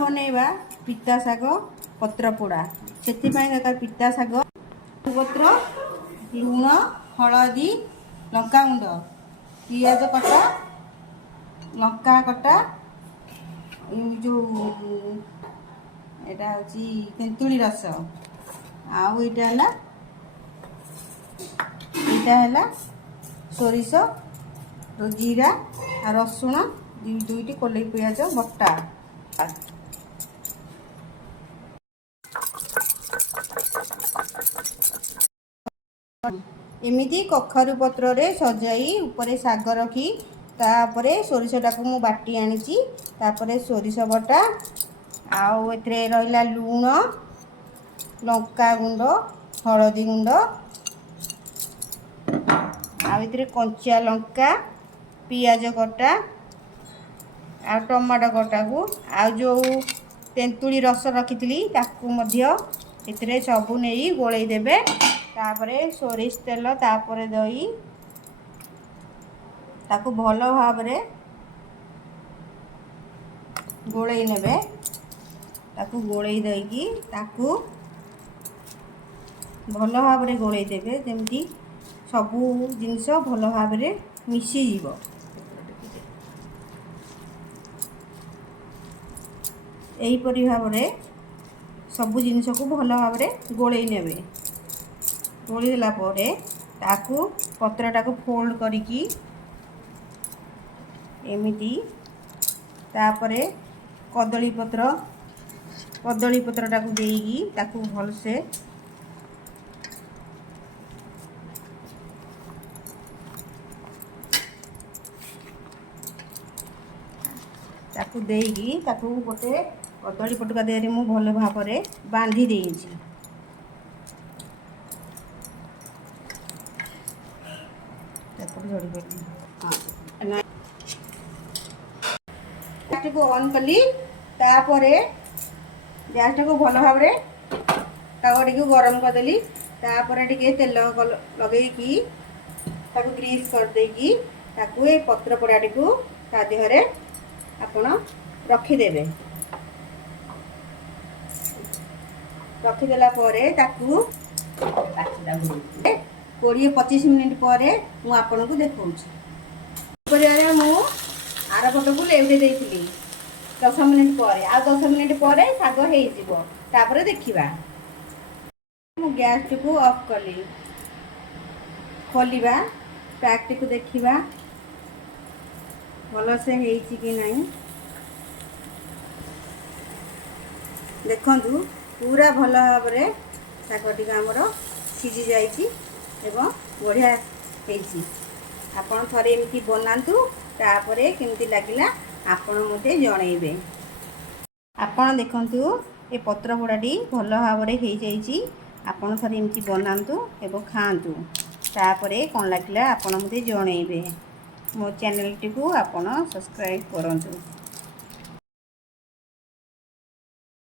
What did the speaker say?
बनैबा पिता शाग पत्र पोड़ा से दरकार पिता शाग पत्र लुण हलदी लंका गुंड पियाज कटा लंका कटा जो एटा होची तेंतुली रस आउ एटा है सोरिष जीरा आ रसुण दुईटी कोल्हे पियाज बटा एमिति कखारु पत्र रे सजाई ऊपर शाग रखी तापरे सोरिषटा को मु बाटी आनीची तापरे सोरिष बटा आउ एथरे रहिला लुण लंका गुंड हलदी गुंड आउ एथरे कंचा लंका पियाज कटा आ टमाटो कटा को आ जो तेंतुली रस रखी ताकू मध्य एथरे सबु नहीं गोलई देबे तापरे सोरिष तेल तापरे दही ताकू भल भाव गोलई नेबे ताकू गोलई देकी ताकू भल भाव गोलई देबे जेमती सबू जिनस भल भाव मिसी जीवो एहीपरि भाव सबू जिनस को भल भाव गोलई नेबे गोली देला परे ताकू पत्रटा को फोल्ड करिकी एमिति तापरे कदली पत्रटा को देगी ताकू भल से ताकू देगी ताकू गोटे कदली पटुका देहरे मु भल भाव बांधी देइछि गैस को ऑन कली तापरे गैस को भल भाव तावटी को गरम करदेली तापरे टिके तेल लगेकी ताकू ग्रीस कर देकी ताकू ए पत्र पोड़ाटी को ता देहरे आपण रखिदेबे रखिदेला परे ताकू 20-25 मिनिट पर मु आपन को देखौछि मु आर पट को लेउटे देइथिली 10 मिनिट पर आ 10 मिनिट पर साग हेइ जिवो तापर देखिबा मु गैस को ऑफ कली खोलिबा पैक को देखिबा भल से हेइछि कि नहीं देखंतु पूरा भल भाव शागटी आमर सीझी जाइछि एवं बढ़िया हेइछि आपण थरे एमती बनातु तापरे केमती लागिला आपण मते जणैबे आपण देखंतु ए पत्र पोड़ाटी भल भाव हेइ जाइछि आपण थरे एमती बनातु एवं खांतु तापरे कोन लागिला आपण मते जणैबे मो चैनल टी को आपण सब्सक्राइब करंतु।